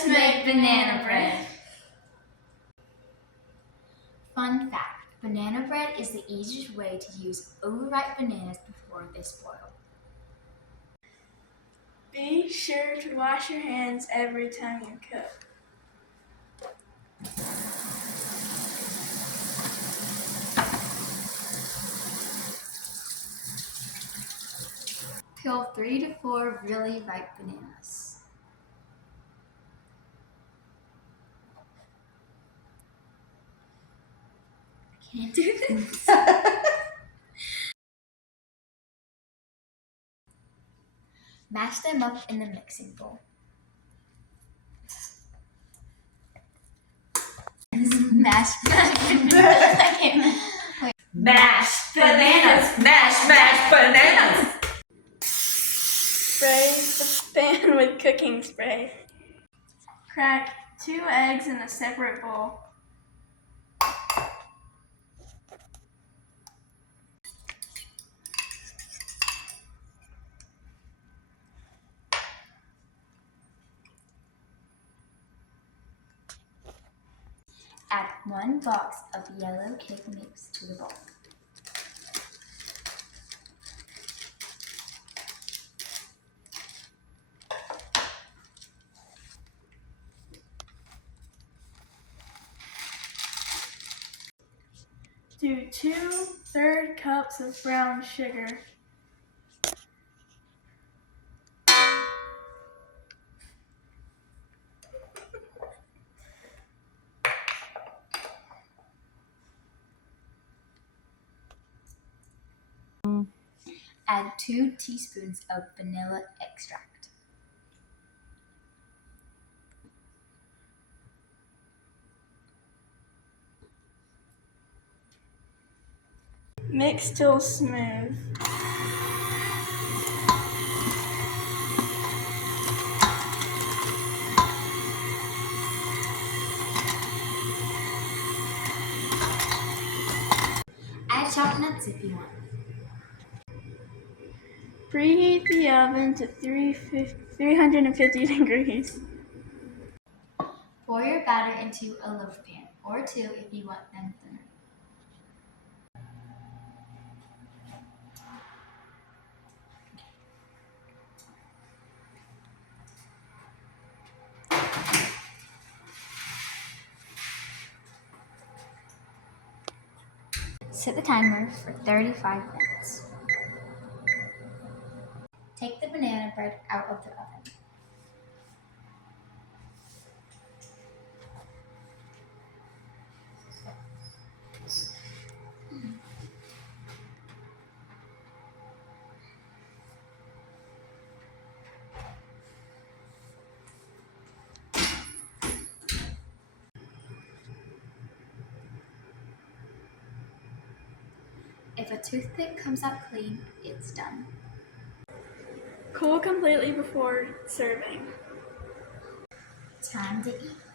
Let's make banana bread. Fun fact, banana bread is the easiest way to use overripe bananas before they spoil. Be sure to wash your hands every time you cook. Peel 3 to 4 really ripe bananas. I can't do this. Mash them up in the mixing bowl. Mash bananas. Mash bananas, mash bananas. Spray the pan with cooking spray. Crack 2 eggs in a separate bowl. Add 1 box of yellow cake mix to the bowl. Do 2/3 cups of brown sugar. Add 2 teaspoons of vanilla extract. Mix till smooth. Add chopped nuts if you want. Preheat the oven to 350 degrees. Pour your batter into a loaf pan, or 2 if you want them thinner. Set the timer for 35 minutes. Take the banana bread out of the oven. If a toothpick comes out clean, it's done. Cool completely before serving. Time to eat.